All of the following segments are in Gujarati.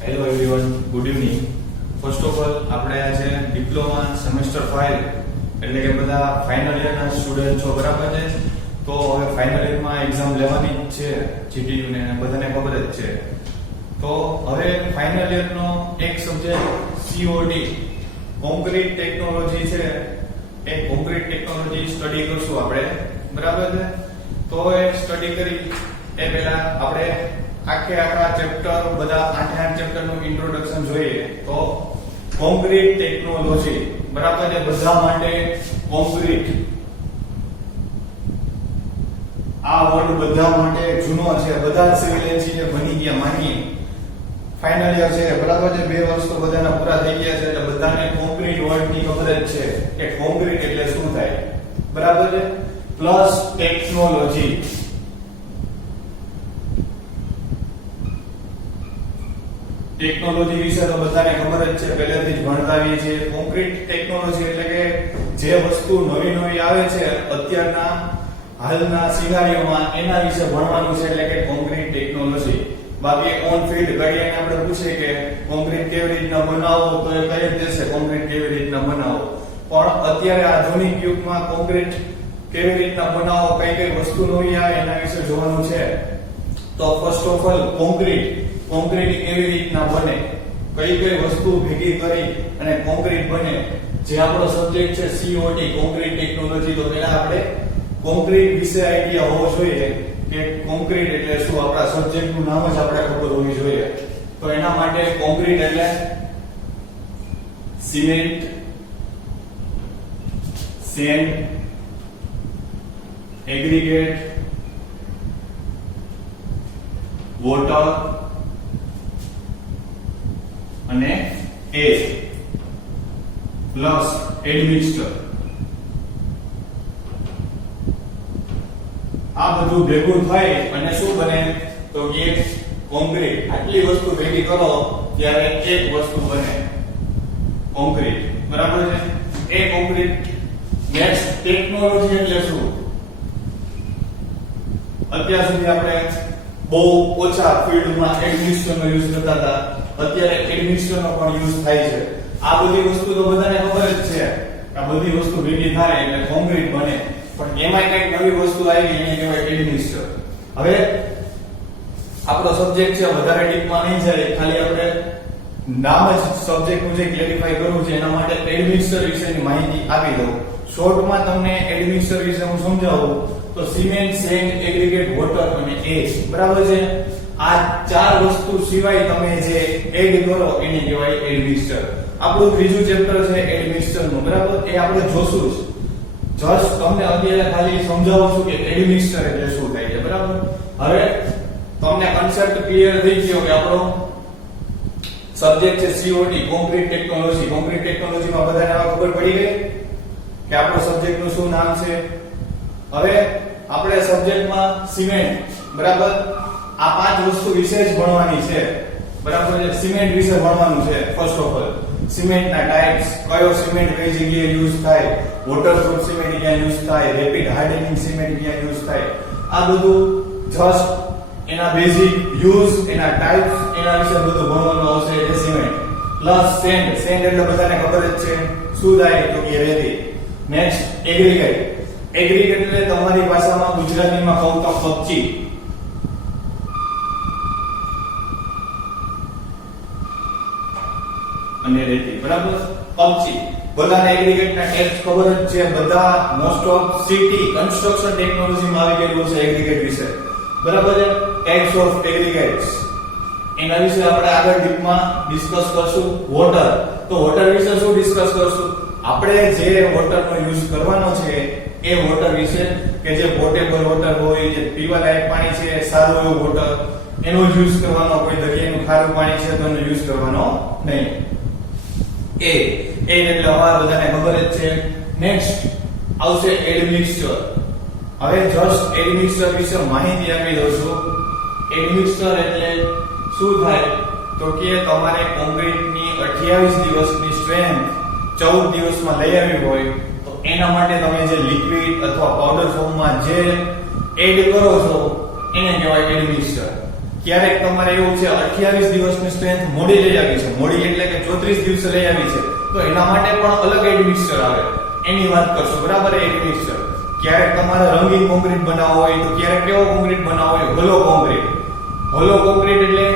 Hello everyone, good evening. First of all આપણે આજે ડિપ્લોમા સેમેસ્ટર 5 એટલે કે બધા ફાઇનલ યરના સ્ટુડન્ટ છો, બરાબર છે? તો હવે ફાઇનલ યરમાં એક્ઝામ લેવાની જ છે, જીટીયુ ને બધાને ખબર જ છે. તો હવે ફાઇનલ યરનો એક સબ્જેક્ટ સીઓડી કોન્ક્રીટ ટેકનોલોજી છે. એ કોન્ક્રીટ ટેકનોલોજી સ્ટડી કરશું આપણે, બરાબર છે? તો એ સ્ટડી કરી એ પહેલા આપણે આખા ચેપ્ટર બધા 8 ચેપ્ટર નું ઇન્ટ્રોડક્શન જોઈએ. તો કોન્ક્રીટ ટેકનોલોજી, બરાબર છે? બધા માટે કોન્ક્રીટ આ વર્ડ બધા માટે જૂનો છે. બધા સિવિલ એન્જિનિયર બની ગયા માનીએ, ફાઇનલ યર છે, બરાબર છે? 2 વર્ષ તો બધાના પૂરા થઈ ગયા છે, એટલે બધાને કોન્ક્રીટ વર્ડ ની ખબર જ છે કે કોન્ક્રીટ એટલે શું થાય, બરાબર છે? પ્લસ ટેકનોલોજી, ટેકનોલોજી વિશે તો બધાને ખબર જ છે, પહેલેથી જ ભણતા આવીએ છીએ. કોન્ક્રીટ ટેકનોલોજી એટલે કે જે વસ્તુ નવી આવે છે અત્યારના હાલના સિનારીઓમાં, એના વિશે ભણવાનું છે, એટલે કે કોન્ક્રીટ ટેકનોલોજી. બાકી ઓન ફિલ્ડ કરીને આપણે પૂછીએ કે કોન્ક્રીટ કેવી રીતના બનાવો, તો એ કહી જ દેશે કોન્ક્રીટ કેવી રીતના બનાવો. પણ અત્યારે આધુનિક યુગમાં કોન્ક્રીટ કેવી રીતના બનાવો, કઈ કઈ વસ્તુ નવી આવે એના વિશે જોવાનું છે. તો ફર્સ્ટ ઓફ ઓલ કોન્ક્રીટ કેવી રીતના બને, કઈ કઈ વસ્તુ ભેગી કરી અને કોન્ક્રીટ બને, જે આપણો સબ્જેક્ટ છે સીઓટી કોન્ક્રીટ ટેકનોલોજી. તો પહેલા આપણે કોન્ક્રીટ વિશે આઈડિયા હોવો જોઈએ કે કોન્ક્રીટ એટલે શું, આપણા સબ્જેક્ટ નું નામ જ આપણે ખબર હોવી જોઈએ. તો એના માટે કોન્ક્રીટ એટલે સિમેન્ટ, સેન્ડ, એગ્રીગેટ, વોટર અને એર પ્લસ એડમિક્સચર. આ બધું ભેગું થાય અને શું બને, તો એક કોન્ક્રીટ. આટલી વસ્તુ ભેગી કરો ત્યારે એક વસ્તુ બને, કોન્ક્રીટ, બરાબર છે? એ કોન્ક્રીટ. નેક્સ્ટ ટેકનોલોજી એટલે શું? અત્યાર સુધી આપણે બહુ ઓછા ફિલ્ડમાં એડમિક્સચરનો યુઝ કરતા હતા, અત્યારે એડમિક્સચરનો પણ યુઝ થાય છે. આ બધી વસ્તુ તો બધાને ખબર જ છે, આ બધી વસ્તુ ભેગી થાય એટલે કોન્ક્રીટ બને. પણ એમાં કઈક નવી વસ્તુ આવી, એને કહેવાય એડમિક્સચર. હવે આપણો સબ્જેક્ટ છે, વધારે ડીપમાં નહીં જાય, ખાલી આપણે નામ જ સબ્જેક્ટ નું જે ક્લેરિફાઈ કરવું છે, એના માટે એડમિક્સચર વિશેની માહિતી આપી દઉં. શોર્ટમાં તમને એડમિક્સચર વિશે હું સમજાવું તો સિમેન્ટ, સેન્ડ, એગ્રીગેટ, વોટર અને એર, બરાબર છે? આ 4 વસ્તુ સિવાય તમે જે એડ કરો એને કહેવાય એડમિક્સચર. આપણું ત્રીજું ચેપ્ટર છે એડમિક્સચર નું, બરાબર? એ આપણે જોશું જ. જસ્ટ તમને અત્યારે ખાલી સમજાવું છું કે એડમિક્સચર એટલે શું થાય છે, બરાબર? હવે તમને કન્સેપ્ટ ક્લિયર થઈ ગયો કે આપણો સબ્જેક્ટ છે સીઓટી કોન્ક્રીટ ટેકનોલોજી. કોન્ક્રીટ ટેકનોલોજીમાં બધાને ખબર પડી ગઈ કે આપણો સબ્જેક્ટ નું શું નામ છે. હવે આપણે સબ્જેક્ટમાં સિમેન્ટ, બરાબર? આ 5 વસ્તુ વિશે જ ભણવાની છે, બરાબર છે? સિમેન્ટ વિશે ભણવાનું છે. ફર્સ્ટ ઓફ ઓલ સિમેન્ટના ટાઇપ્સ, કયો સિમેન્ટ કઈ જગ્યાએ યુઝ થાય, વોટરપ્રૂફ સિમેન્ટ ક્યાં યુઝ થાય, રેપિડ હાર્ડનિંગ સિમેન્ટ ક્યાં યુઝ થાય, આ બધું જસ્ટ એના બેઝિક યુઝ, એના ટાઇપ્સ, એના વિશે બધું ભણવાનું આવશે. એટલે સિમેન્ટ પ્લસ સેન્ડ. સેન્ડ એટલે બધાને ખબર જ છે શું થાય, તો કે રેતી. Next aggregate. એગ્રીગેટ એટલે તમારી ભાષામાં ગુજરાતીમાં કહું તો કપચી. અને રેતી, બરાબર? કપચી. બધાને એગ્રીગેટના ટાઇપ્સ ખબર જ છે, બધા મોસ્ટ ઓફ સિટી કન્સ્ટ્રક્શન ટેકનોલોજીમાં આવી ગયેલું છે એગ્રીગેટ વિશે, બરાબર છે? ટાઇપ્સ ઓફ એગ્રીગેટ્સ, એના વિશે આપણે આગળ ડીપમાં ડિસ્કસ કરશું. વોટર. તો વોટર વિશે શું ડિસ્કસ કરશું? આપણે જે વોટરનો યુઝ કરવાનો છે એ વોટર વિશે, કે જે પોટેબલ વોટર હોય, જે પીવા લાયક પાણી છે, સારું એવું વોટર, એનો યુઝ કરવાનો. કોઈ દરિયાનું ખારું પાણી છે તો એનો યુઝ કરવાનો નહીં. એ એટલે હવા, બધાને ખબર જ છે. નેક્સ્ટ આવશે એડમિક્સચર. હવે જસ્ટ એડમિક્સચર વિશે માહિતી આપી દઉં છું. એડમિક્સચર એટલે શું થાય, તો કે તમારે કોન્ક્રીટની 28 દિવસની સ્ટ્રેન્થ 14 દિવસમાં લઈ આવી હોય, તો એના માટે તમે જે લિક્વિડ અથવા પાવડર ફોર્મમાં જે એડ કરો છો એને કહેવાય એડમિક્સચર. ક્યારેક તમારે એવું છે 28 દિવસની સ્ટ્રેન્થ મોડી લઈ આવી છે, મોડી એટલે કે 34 દિવસે લઈ આવી છે, તો એના માટે પણ અલગ એડમિક્સચર આવે, એની વાત કરશું, બરાબર. એડમિક્સચર ક્યારેક તમારે રંગીન કોન્ક્રીટ બનાવવો હોય તો ક્યારેક કેવો કોન્ક્રીટ બનાવવો હોય, હોલો કોન્ક્રીટ. હોલો કોન્ક્રીટ એટલે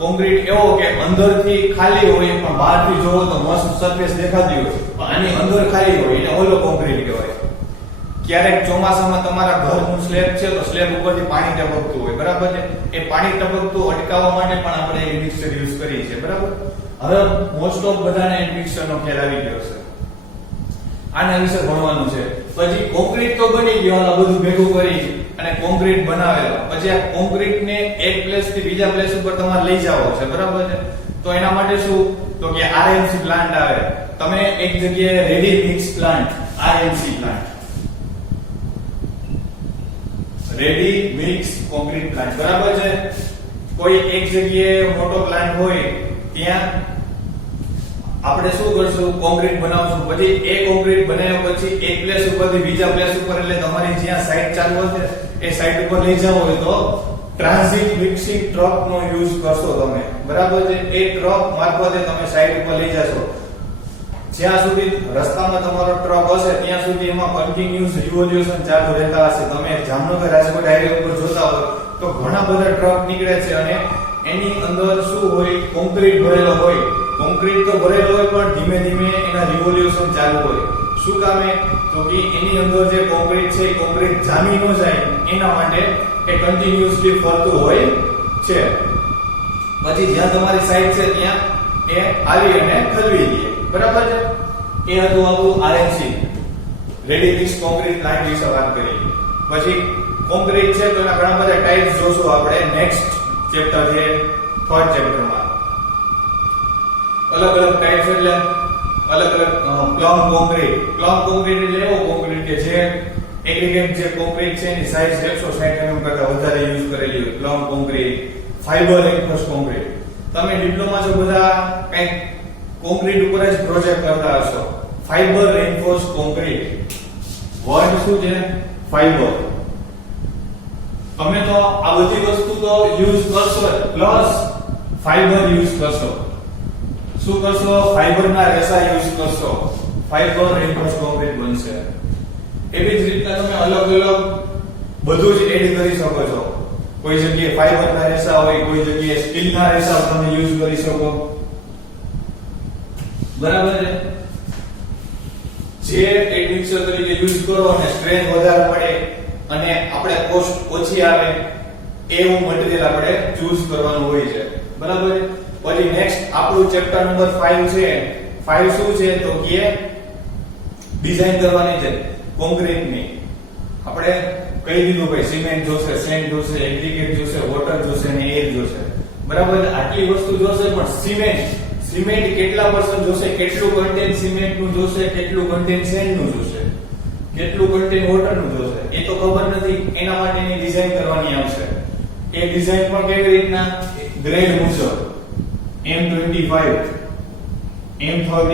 કોન્ક્રીટ એવો કે અંદરથી ખાલી હોય પણ બહારથી જોવો તો મસ્ત સરફેસ દેખાતી હોય, પણ આની અંદર ખાલી હોય એટલે હોલો કોન્ક્રીટ કહેવાય. ક્યારેક ચોમાસામાં તમારા ઘરનું સ્લેબ છે તો સ્લેબ ઉપરથી પાણી ટપકતું હોય, બરાબર છે, એ પાણી ટપકતું અટકાવવા માટે પણ આપણે એડમિક્સચર યુઝ કરીએ છીએ, બરાબર. હવે મોસ્ટ ઓફ બધાને એડમિક્સચરનો ખ્યાલ આવી ગયો છે, આના વિશે ભણવાનું છે. પછી કોન્ક્રીટ તો બની ગયું, આ બધું ભેગું કરી અને કોન્ક્રીટ બનાવેલો, પછી આ કોન્ક્રીટને એક પ્લેસ થી બીજા પ્લેસ ઉપર તમારે લઈ જવો છે, બરાબર છે. તો એના માટે શું, તો કે આરએમસી પ્લાન્ટ આવે. તમે એક જગ્યાએ ready mix plant, RMC plant, ready mix concrete plant, બરાબર છે. કોઈ એક જગ્યાએ મોટો પ્લાન્ટ હોય ત્યાં આપણે શું કરશું, કોન્ક્રીટ બનાવશું, પછી એ કોન્ક્રીટ બનાવ્યા પછી એક પ્લેસ ઉપરથી બીજા પ્લેસ ઉપર, એટલે તમારી જ્યાં સાઇટ ચાલુ હશે એ સાઇટ ઉપર લઈ જાવ હોય તો ટ્રાન્ઝિટ મિક્સિંગ ટ્રક નો યુઝ કરશો તમે, બરાબર છે. એ ટ્રક મારફતે તમે સાઇટ ઉપર લઈ જશો. જ્યાં સુધી રસ્તામાં તમારો ટ્રક હશે ત્યાં સુધી એમાં કન્ટિન્યુઅસ રિવોલ્યુશન ચાલુ રહેતા હશે. તમે જામનગર રાજકોટ હાઈવે ઉપર જોતા હોય તો ઘણા બધા ટ્રક નીકળે છે અને એની અંદર શું હોય, કોન્ક્રીટ ભરેલો હોય. કોન્ક્રીટ તો ભરેલો હોય પણ ધીમે ધીમે એના રિવોલ્યુશન ચાલુ હોય. શું કામે, તો કે એની અંદર જે કોન્ક્રીટ છે એ કોન્ક્રીટ જામી ન જાય એના માટે એ કન્ટિન્યુઅસલી ફરતું હોય છે. પછી જ્યાં તમારી સાઈડ છે ત્યાં એ આવી અને ખલવી દે, બરાબર છે. એ હતું આપણું RMC, ready mix concrete plant વિશે વાત કરી. પછી કોન્ક્રીટ છે તો એના ઘણા બધા ટાઈપ્સ જોશું આપણે નેક્સ્ટ ચેપ્ટર છે, થર્ડ ચેપ્ટરમાં. અલગ અલગ ટાઈપ્સ એટલે અલગ અલગ પ્લમ કોન્ક્રીટ. પ્લમ કોન્ક્રીટ એટલે એવો કોન્ક્રીટ કે જે એગ્રીગેટ જે કોન્ક્રીટ છે એની સાઈઝ 160 mm કરતા વધારે યુઝ કરેલી હોય, પ્લમ કોન્ક્રીટ. ફાઈબર રેન્ફોર્સ કોન્ક્રીટ, તમે ડિપ્લોમા જો બધા કંઈક કોન્ક્રીટ ઉપર જ પ્રોજેક્ટ કરતા હશો. ફાઈબર રેન્ફોર્સ કોન્ક્રીટ, વર્ડ શું છે, ફાઈબર. તમે તો આ બધી વસ્તુ તો યુઝ કરશો પ્લસ ફાઈબર યુઝ કરશો. શું કરશો, ફાઈબરના રેસા યુઝ કરશો, ફાઈબર રેન્ફોર્સ કોન્ક્રીટ બનશે. એવી જ રીતના તમે અલગ અલગ બધું જ એડ કરી શકો છો. કોઈ જગ્યાએ ફાઈબરના રેસા હોય, કોઈ જગ્યાએ સ્ટીલના રેસા તમે યુઝ કરી શકો, બરાબર છે. જે એડમિક્સચર તરીકે યુઝ કરો અને સ્ટ્રેન્થ વધારે મળે અને આપણે કોસ્ટ ઓછી આવે એવું મટીરીયલ આપણે ચૂઝ કરવાનું હોય છે, બરાબર છે. પછી નેક્સ્ટ આપણું ચેપ્ટર નંબર 5 છે. 5 શું છે, તો કે ડિઝાઇન કરવાની છે કોન્ક્રીટની. આપણે કહી દીધું ભાઈ સિમેન્ટ જોશે, સેન્ડ જોશે, એગ્રીગેટ જોશે, વોટર જોશે અને એર જોશે, બરાબર. આટલી વસ્તુ જોશે પણ સિમેન્ટ કેટલા % જોશે, કેટલું કન્ટેન્ટ સિમેન્ટ નું જોશે, કેટલું કન્ટેન્ટ સેન્ડ નું જોશે, કેટલું કન્ટેન્ટ વોટર નું જોશે, એ તો ખબર નથી. એના માટેની ડિઝાઇન કરવાની આવશે. એ ડિઝાઇન પણ કેવી રીતના, ગ્રેડ મુજબ M25 M30,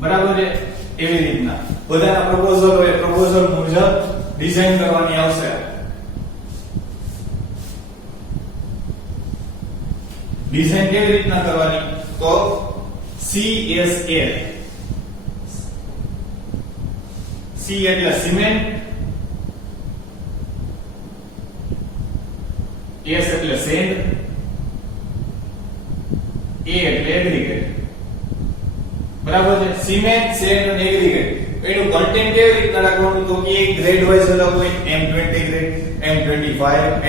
બરાબર છે. એવી રીતના બધાના પ્રપોઝલ હોય, પ્રપોઝલ મુજબ ડિઝાઇન કરવાની આવશે. ડિઝાઇન કેવી રીતના કરવાની, તો CSA, C એટલે સિમેન્ટ, S એટલે સેન્ડ, A એટલે એગ્રીગેટ, બરાબર છે. સિમેન્ટ, સેન્ડ અને એગ્રીગેટ એનું કન્ટેન્ટ કેવી રીતના રાખવાનું, તો કે ગ્રેડ વાઇઝ અલગ હોય, M20 grade, M25,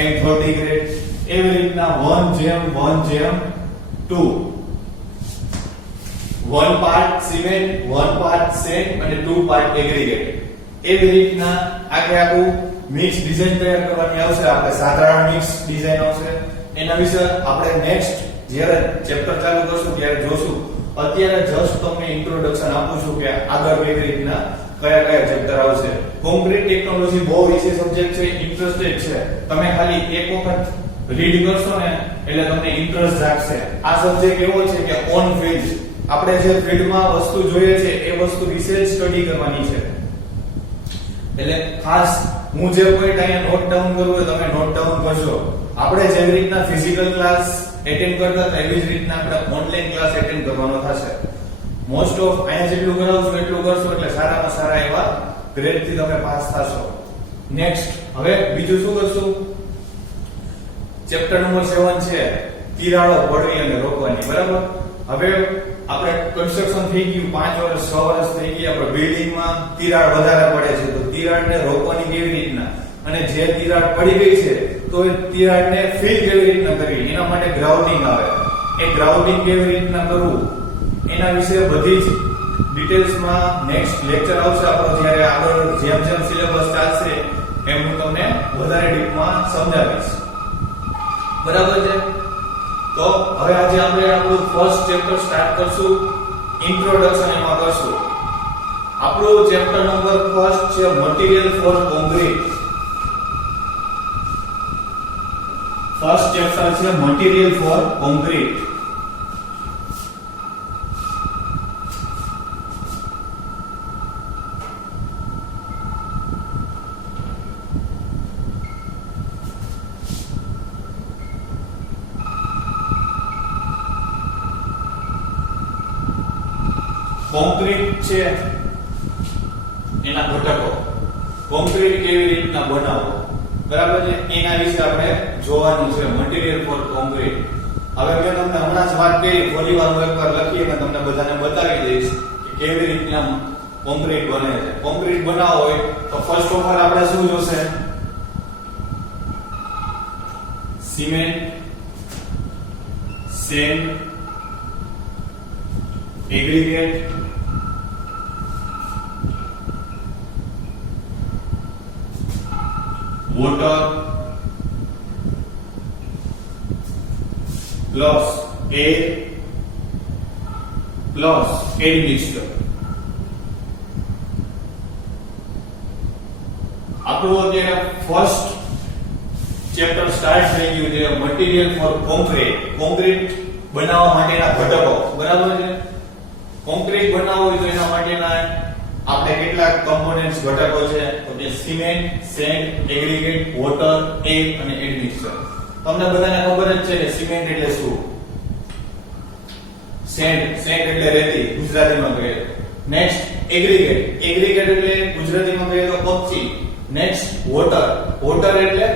M30 grade, એવી રીતના 1:1:2, 1 પાર્ટ સિમેન્ટ, 1 પાર્ટ સેન્ડ અને 2 પાર્ટ એગ્રીગેટ. એવી રીતના આખું મિક્સ ડિઝાઇન તૈયાર કરવાની આવશે. આપણે સાધારણ મિક્સ ડિઝાઇન આવશે. એના વિશે આપણે નેક્સ્ટ જ્યારે ચેપ્ટર ચાલુ કરશું ત્યારે જોશું. અત્યારે જસ્ટ તમને ઇન્ટ્રોડક્શન આપું છું કે આગળ કેવી રીતના કયા ચેપ્ટર આવશે. કોન્ક્રીટ ટેકનોલોજી બહુ ઈઝી સબ્જેક્ટ છે, ઇન્ટરેસ્ટેડ છે. તમે ખાલી એક વખત રીડ કરશો ને એટલે તમને ઇન્ટરેસ્ટ જાગશે. આ સબ્જેક્ટ એવો છે કે ઓન ફિલ્ડ આપણે જે ફિલ્ડમાં વસ્તુ જોઈએ છે એ વસ્તુ વિશે સ્ટડી કરવાની છે. એટલે ખાસ હું જે પોઈન્ટ અહીંયા નોટ ડાઉન કરું હોય તમે નોટ ડાઉન કરશો. આપણે જેવી રીતના ફિઝિકલ ક્લાસ એટેન્ડ કરતા હતા એવી જ રીતના આપણે ઓનલાઈન ક્લાસ એટેન્ડ કરવાનો થશે. મોસ્ટ ઓફ અહીંયા જેટલું કરાવશો એટલું કરશો એટલે સારામાં સારા એવા ગ્રેડ થી તમે પાસ થશો. નેક્સ્ટ હવે બીજું શું કરશું? ચેપ્ટર નંબર 7 છે તિરાડો પડવી અને રોકવાની. બરાબર, હવે આપણે કન્સ્ટ્રક્શન થઈ ગયું 5 વર્ષ 6 વર્ષ થઈ ગયા. આપણે બિલ્ડિંગમાં તિરાડ વધારે પડે છે તો તિરાડને રોકવાની કેવી રીતના, અને જે તિરાડ પડી ગઈ છે તો એ તિરાડને ફિલ કેવી રીતના કરવી, એના માટે ગ્રાઉન્ડિંગ આવે. એ ગ્રાઉન્ડિંગ કેવી રીતના કરવું એના વિશે બધી જ ડિટેલ્સમાં નેક્સ્ટ લેક્ચર આવશે આપણો. જ્યારે આગળ જેમ જેમ સિલેબસ ચાલશે એમ હું તમને વધારે ડીપમાં સમજાવીશ. બરાબર છે? તો હવે આજે આપણે આપણું ફર્સ્ટ ચેપ્ટર સ્ટાર્ટ કરશું. ઇન્ટ્રોડક્શન એમાં કરશું. આપણું ચેપ્ટર નંબર ફર્સ્ટ છે material for concrete. First chapter છે મટીરીયલ ફોર કોન્ક્રીટ. કોન્ક્રીટ છે એના ઘટકો, કોન્ક્રીટ કેવી રીતના બનાવવો, બરાબર છે, એના વિશે આપણે જોવાનું છે. Material for concrete. હવે મેં તમને હમણાં જ વાત કરી, થોડી વાર એકવાર લખી અને તમને બધાને બતાવી દઈશ કે કેવી રીતના કોન્ક્રીટ બને છે. કોન્ક્રીટ બનાવવો હોય તો ફર્સ્ટ ઓફ ઓલ આપણે શું જોશે? Cement, send, aggregate, water plus air plus admixture. આપણું અત્યારે ફર્સ્ટ ચેપ્ટર સ્ટાર્ટ થઈ ગયું છે મટીરીયલ ફોર કોન્ક્રીટ. કોન્ક્રીટ બનાવવા માટેના ઘટકો. બરાબર છે? કોન્ક્રીટ બનાવવું હોય તો એના માટેના આપણે કેટલાક કમ્પોનેન્ટ્સ ઘટકો છે તો કે cement, send, aggregate, water, air અને એડમિક્સચર. તમને બધાને ખબર જ છે કે સિમેન્ટ એટલે શું, સેન્ડ એટલે રેતી ગુજરાતીમાં કહીએ. નેક્સ્ટ એગ્રીગેટ એટલે ગુજરાતીમાં કહીએ તો કપચી. નેક્સ્ટ વોટર એટલે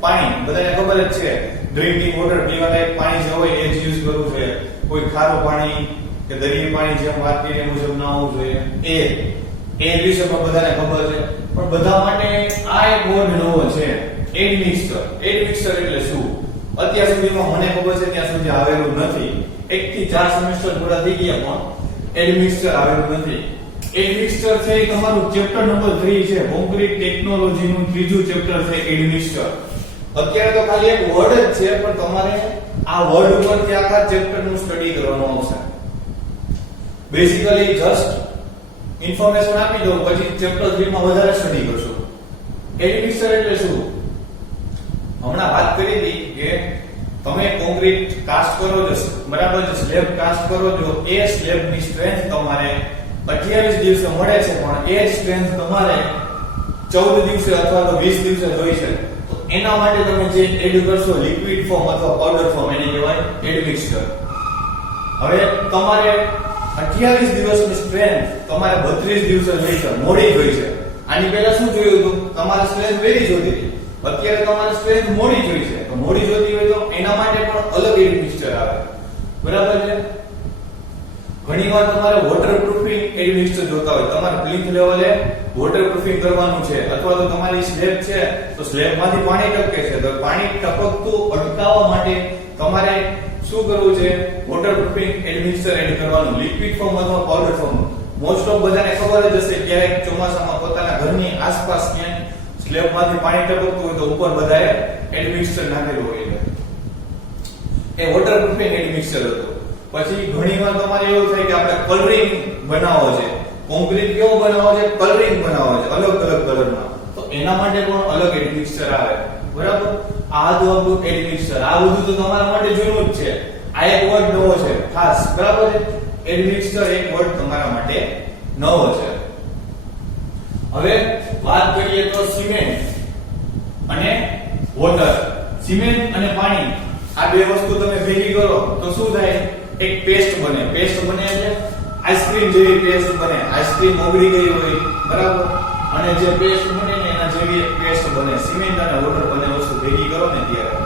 પાણી. બધાને ખબર જ છે ડ્રિંકિંગ વોટર પીવા લાયક પાણી જે હોય એ જ યુઝ કરવું જોઈએ. કોઈ ખારું પાણી કે દરિયાઈ પાણી જેમ વાત કરીએ મુજબ ના હોવું જોઈએ. એ વિશે પણ બધાને ખબર છે, પણ બધા માટે આ એક વર્ડ નવો છે, એડમિક્સચર. એડમિક્સચર એટલે શું? અત્યાર સુધીમાં મને ખબર છે ત્યાં સુધી આવેલું નથી. 1 થી 4 સેમેસ્ટર પૂરા થઈ ગયા પણ એડમિક્સચર આવેલું નથી. એડમિક્સચર છે એ તમારું ચેપ્ટર નંબર 3 છે. કોન્ક્રીટ ટેકનોલોજીનું ત્રીજું ચેપ્ટર છે એડમિક્સચર. અત્યારે તો ખાલી એક વર્ડ જ છે પણ તમારે આ વર્ડ ઉપરથી આખા ચેપ્ટરનું સ્ટડી કરવાનું આવશે. બેઝિકલી જસ્ટ ઇન્ફોર્મેશન આપી દઉં પછી ચેપ્ટર 3 માં વધારે સ્ટડી કરશો. એડમિક્સચર એટલે શું? હમણાં વાત કરી હતી કે તમે કોન્ક્રીટ કાસ્ટ કરો છો, બરાબર છે, સ્લેબ કાસ્ટ કરો છો, એ સ્લેબની સ્ટ્રેન્થ તમારે 28 દિવસે મળે છે પણ એ સ્ટ્રેન્થ તમારે 14 દિવસે અથવા તો 20 દિવસે જોઈ છે. તો એના માટે તમે જે એડ કરશો લિક્વિડ ફોર્મ અથવા પાવડર ફોર્મ એને કહેવાય એડમિક્સચર. હવે તમારે 28 દિવસની સ્ટ્રેન્થ તમારે 32 દિવસે જોઈ છે, મોડી જોઈ છે. આની પહેલા શું જોયું હતું? તમારે સ્ટ્રેન્થ વેરી જોતી હતી. અત્યારે તમારે સ્ટ્રેન્થ મોડી જોઈ છે. તો મોડી જોતી હોય તો એના માટે પણ અલગ એડમિક્સચર આવે. બરાબર છે? ઘણીવાર તમારે વોટરપ્રૂફિંગ એડમિક્સચર જોતા હોય. તમારે પ્લિન્થ લેવલે વોટરપ્રૂફિંગ કરવાનું છે અથવા તો તમારી સ્લેબ છે તો સ્લેબમાંથી પાણી ટપકે છે તો પાણી ટપકતું અટકાવવા માટે તમારે શું કરવું છે? વોટરપ્રૂફિંગ એડમિક્સચર એડ કરવાનું, લિક્વિડ ફોર્મ અથવા પાવડર ફોર્મ. મોસ્ટ ઓફ બધાને ખબર જ હશે ક્યારેક ચોમાસામાં પોતાના ઘરની આસપાસ ક્યાંય સ્લેબમાંથી પાણી ટપકતું હોય તો ઉપર બધાએ એડમિક્સચર નાખેલું હોય છે. એ વોટરપ્રૂફિંગ એડમિક્સચર હતું. પછી ઘણીવાર તમારે એવું થાય કે આપણે કલરિંગ બનાવવો છે. કોન્ક્રીટ કેવો બનાવવો છે? કલરિંગ બનાવવો છે અલગ અલગ કલરમાં. તો એના માટે પણ અલગ એડમિક્સચર આવે. બરાબર? આ તો આપણું એડમિક્સચર. આ બધું તો તમારા માટે જૂનું જ છે. આ એક વર્ડ નવો છે ખાસ. બરાબર છે? એડમિક્સચર એક વર્ડ તમારા માટે નવો છે. હવે વાત કરીએ તો સિમેન્ટ. અને વોટર. સિમેન્ટ અને પાણી આ બે વસ્તુ તમે ભેગી કરો તો શું થાય? એક પેસ્ટ બને. પેસ્ટ બને એટલે આઈસ્ક્રીમ જેવી પેસ્ટ બને. આઈસ્ક્રીમ ઓગળી ગઈ હોય, બરાબર, અને જે પેસ્ટ બને ને એના જેવી એક પેસ્ટ બને. સિમેન્ટ અને વોટર બંને વસ્તુ ભેગી કરો ને ત્યારે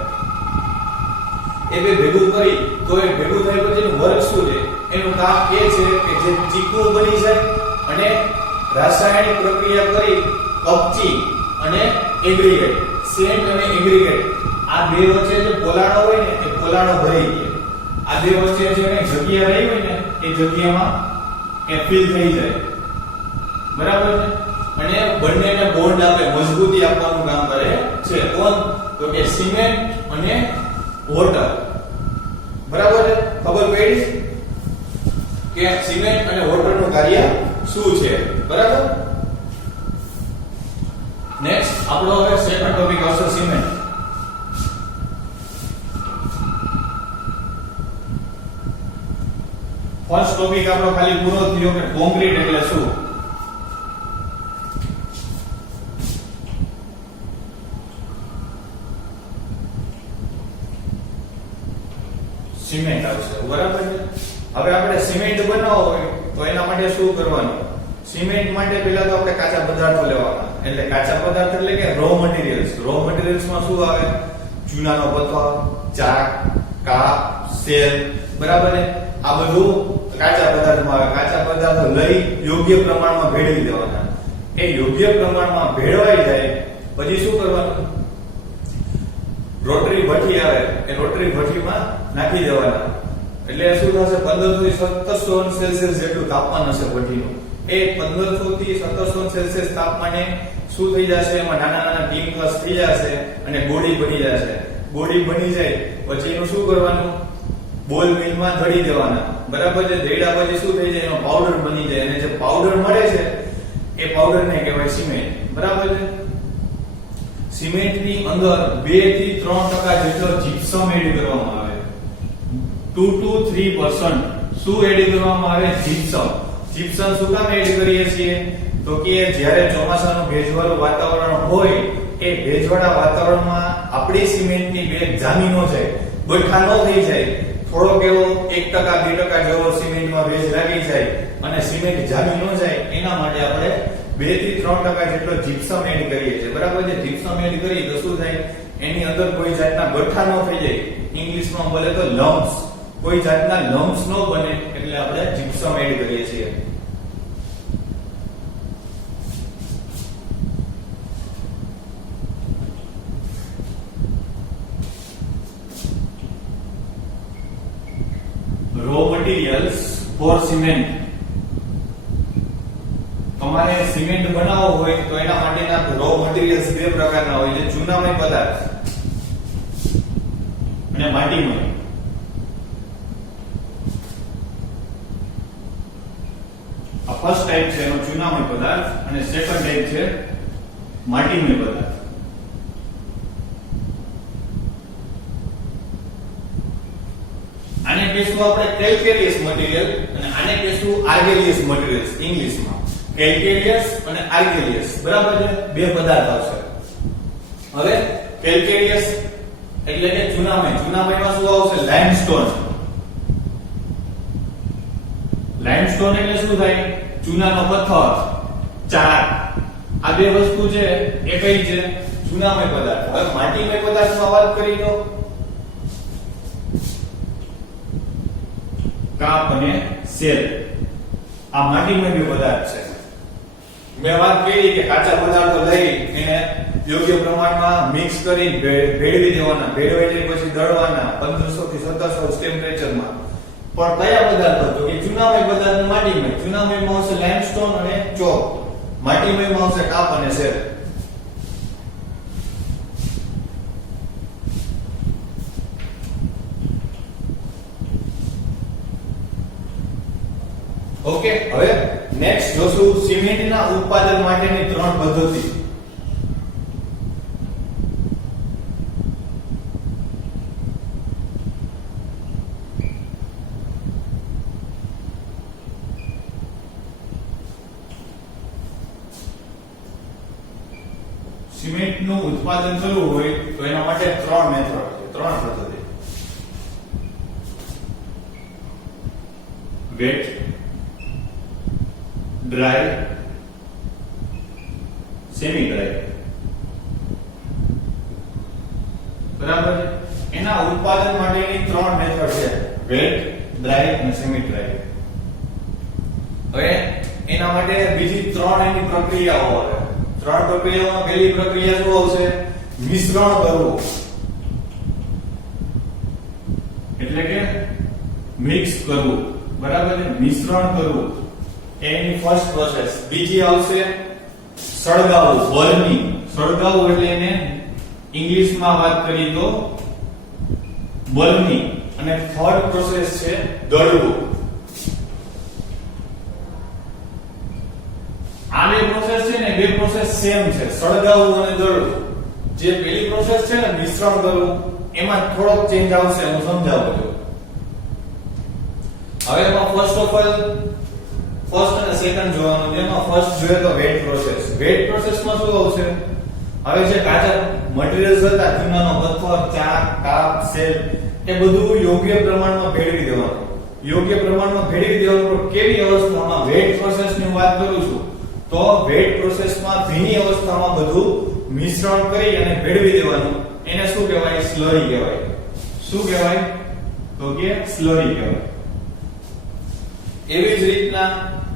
એ બે ભેગું કરી તો એ ભેગું થાય પછી એનું વર્ક શું છે? એનું કામ એ છે કે જે ચીકણું બની જાય અને રાસાયણિક પ્રક્રિયા કરી કપચી અને એગ્રીગેટ, સેન્ટ અને એગ્રીગેટ આ બે વચ્ચે જે પોલાણો હોય ને એ પોલાણો ભરી જાય. આ બે વચ્ચે જે જગ્યા રહી હોય ને એ જગ્યામાં એ ફિલ થઈ જાય, બરાબર છે. અને બંનેને બોન્ડ આપે, મજબૂતી આપવાનું કામ કરે છે. કોણ? તો કે સિમેન્ટ અને વોટર. બરાબર છે? ખબર પડી કે સિમેન્ટ અને વોટરનું કાર્ય શું છે, બરાબર? નેક્સ્ટ આપણો હવે સેકન્ડ ટોપિક આવશે સિમેન્ટ. ફર્સ્ટ ટોપિક આપણો ખાલી પૂરો થયો કે કોન્ક્રીટ એટલે શું. સિમેન્ટ આવશે, બરાબર છે. હવે આપણે સિમેન્ટ બનાવવો હોય તો એના માટે શું કરવાનું? સિમેન્ટ માટે પહેલા તો આપણે કાચા પદાર્થો લેવાના. એટલે કાચા પદાર્થ એટલે કે રો મટીરીયલ્સ. રો મટીરીયલ્સ માં શું આવે? ચૂનાનો પથ્થર, ચાક, કાપ, સેલ, બરાબર છે. આ બધું કાચા પદાર્થમાં આવે. કાચા પદાર્થો લઈ યોગ્ય પ્રમાણમાં ભેળવી દેવાના. એ યોગ્ય પ્રમાણમાં ભેળવાઈ જાય પછી શું કરવાનું? રોટરી ભઠ્ઠી આવે, એ રોટરી ભઠ્ઠીમાં નાખી દેવાના. એટલે શું થશે? 1500 થી 1700 સેલ્સિયસ જેટલું તાપમાન હશે ભઠ્ઠીનું. એ 1500 થી 1700 સેલ્સિયસ તાપમાને શું થઈ જશે? એમાં નાના નાના ટીમ્કસ થઈ જશે અને ગોળી બની જશે. ગોળી બની જાય પછી એનું શું કરવાનું? બોલ મિલમાં દળી દેવાના, બરાબર છે. દળ્યા પછી શું થઈ જાય? એનો પાવડર બની જાય અને જે પાવડર મળે છે એ પાવડરને કહેવાય સિમેન્ટ, બરાબર છે. સિમેન્ટની અંદર 2 થી 3% જેટલો જીપ્સમ એડ કરવામાં આવે. 2 to 3% શું એડ કરવામાં આવે? જીપ્સમ. જીપ્સમ શું કામ એડ કરીએ છીએ? તો કે જ્યારે ચોમાસાનું ભેજવાળું વાતાવરણ હોય એ ભેજવાળા વાતાવરણમાં આપણી સિમેન્ટની બેગ જામી ન જાય, ગઠ્ઠા ન થઈ જાય. થોડોક એવો 1% 2% જેવો સિમેન્ટમાં ભેજ લાગી જાય અને સિમેન્ટ જામી ન જાય એના માટે આપણે 2 થી 3% જેટલો જીપ્સમ એડ કરીએ છીએ, બરાબર છે. જીપ્સમ એડ કરી તો શું થાય? એની અંદર કોઈ જાતના ગઠ્ઠા ન થઈ જાય. ઇંગ્લિશમાં બોલે તો લમ્પ્સ. કોઈ જાતના લમ્પ્સ ન બને એટલે આપણે જીપ્સમ એડ કરીએ છીએ. Raw materials for cement. તમારે સિમેન્ટ બનાવવો હોય તો એના માટેના રો મટીરીયલ્સ બે પ્રકારના હોય છે: ચૂનામય પદાર્થ અને માટીમય. આ ફર્સ્ટ ટાઈપ છે એનો ચૂનામય પદાર્થ અને સેકન્ડ ટાઈપ છે માટીમય પદાર્થ. આને કહેશું આપણે કેલ્કેરિયસ મટીરીયલ અને આને કહેશું આર્ગેલિયસ મટીરીયલ્સ. ઇંગ્લિશમાં કેલ્કેરિયસ અને આર્ગેલિયસ, બરાબર છે. બે પદાર્થ આવશે. હવે કેલ્કેરિયસ એટલે કે ચૂનામય. ચૂનામયમાં શું આવશે? લાઇમસ્ટોન. લાઇમસ્ટોન એટલે શું થાય? ચૂનાનો પથ્થર, ચાક. આ બે વસ્તુ છે એ કઈ છે? ચૂનામય પદાર્થ. હવે માટીમય પદાર્થમાં વાત કરી તો કાપ અને સેલ. આ માટીમય પદાર્થ છે. મેં વાત કરી કે કાચા પદાર્થો લઈ એને યોગ્ય પ્રમાણમાં મિક્સ કરી ભેળવી દેવાના. ભેળવાઈ જાય પછી દળવાના 1500 થી 1700 ટેમ્પરેચરમાં. પણ કયા પદાર્થો? તો કે ચૂનામય પદાર્થ, માટીમય. ચૂનામયમાં આવશે લાઇમસ્ટોન અને ચોક. માટીમયમાં આવશે કાપ અને સેલ. ઓકે. હવે નેક્સ્ટ જોશું સિમેન્ટના ઉત્પાદન માટેની 3 પદ્ધતિ. સિમેન્ટ સિમેન્ટનું ઉત્પાદન કરવું હોય તો એના માટે ત્રણ મેથડ છે, ત્રણ પદ્ધતિ. Wet, dry, semi dry. બરાબર. એના ઉત્પાદન માટેની ત્રણ મેથડ છે, વેટ, ડ્રાય અને સેમી ડ્રાય. હવે એના માટે બીજી ત્રણ એની પ્રક્રિયાઓ આવે. ત્રણ પ્રક્રિયાઓમાં પહેલી પ્રક્રિયા શું આવશે? મિશ્રણ કરવું, એટલે કે મિક્સ કરવું. બરાબર છે, મિશ્રણ કરવું એની ફર્સ્ટ પ્રોસેસ. બીજી આવશે સળગાવવું, બર્નિંગ. સળગાવવું એટલે એને ઇંગ્લિશમાં વાત કરીએ તો બર્નિંગ. અને થર્ડ પ્રોસેસ છે દળવું. આ બે પ્રોસેસ છે ને, બે પ્રોસેસ સેમ છે, સળગાવવું અને દળવું. જે પહેલી પ્રોસેસ છે ને મિશ્રણ કરવું, એમાં થોડોક ચેન્જ આવશે, હું સમજાવું છું. હવે એમાં ફર્સ્ટ ઓફ ઓલ ફર્સ્ટ અને સેકન્ડ જોવાનું. જેમાં ફર્સ્ટ જોઈએ તો વેટ પ્રોસેસ. વેટ પ્રોસેસમાં શું આવશે? હવે જે કાચા મટીરીયલ્સ હતા, ચૂનાનો પથ્થર, ચાક, કાપ, સેલ, એ બધું યોગ્ય પ્રમાણમાં ભેળવી દેવાનું. યોગ્ય પ્રમાણમાં ભેળવી દેવાનું. પણ કેવી અવસ્થામાં? વેટ પ્રોસેસની વાત કરું છું તો વેટ પ્રોસેસમાં ભીની અવસ્થામાં બધું મિશ્રણ કરી અને ભેળવી દેવાનું. એને શું કહેવાય? સ્લરી કહેવાય. શું કહેવાય? તો કે સ્લરી કહેવાય. એવી જ રીતના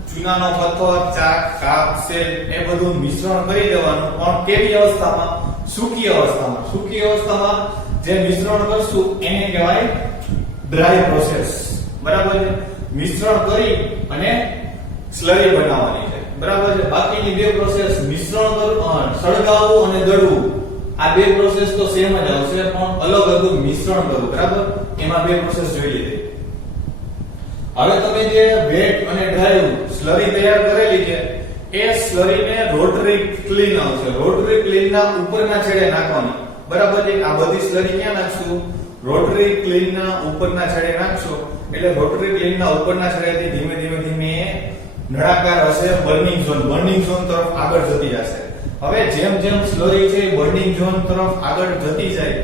ચૂનાનો પથ્થર, ચાક, કાપ, સેલ એ બધું મિશ્રણ કરી દેવાનું. પણ કેવી અવસ્થામાં? સૂકી અવસ્થામાં. સૂકી અવસ્થામાં જે મિશ્રણ કરશું એને કહેવાય ડ્રાય પ્રોસેસ. બરાબર છે. મિશ્રણ કરી અને સ્લરી બનાવવાની છે. બરાબર છે. બાકીની બે પ્રોસેસ મિશ્રણ કરવું, સળગાવવું અને દળવું, આ બે પ્રોસેસ તો સેમ જ આવશે, પણ અલગ અલગ મિશ્રણ કરવું. બરાબર. એમાં બે પ્રોસેસ જોઈ લીધી. હવે તમે જે વેટ અને ડ્રાય સ્લરી તૈયાર કરેલી છે એ સ્લરીને રોટરી ક્લીન આવશે. રોટરી ક્લીનના ઉપરના છેડે નાખવાની. બરાબર છે. આ બધી સ્લરી ક્યાં નાખશું? રોટરી ક્લીનના ઉપરના છેડે નાખશો એટલે રોટરી ક્લીનના ઉપરના છેડેથી ધીમે ધીમે ધીમે નળાકાર હશે બર્નિંગ ઝોન. બર્નિંગ ઝોન તરફ આગળ જતી જશે. હવે જેમ જેમ સ્લરી છે બર્નિંગ ઝોન તરફ આગળ જતી જાય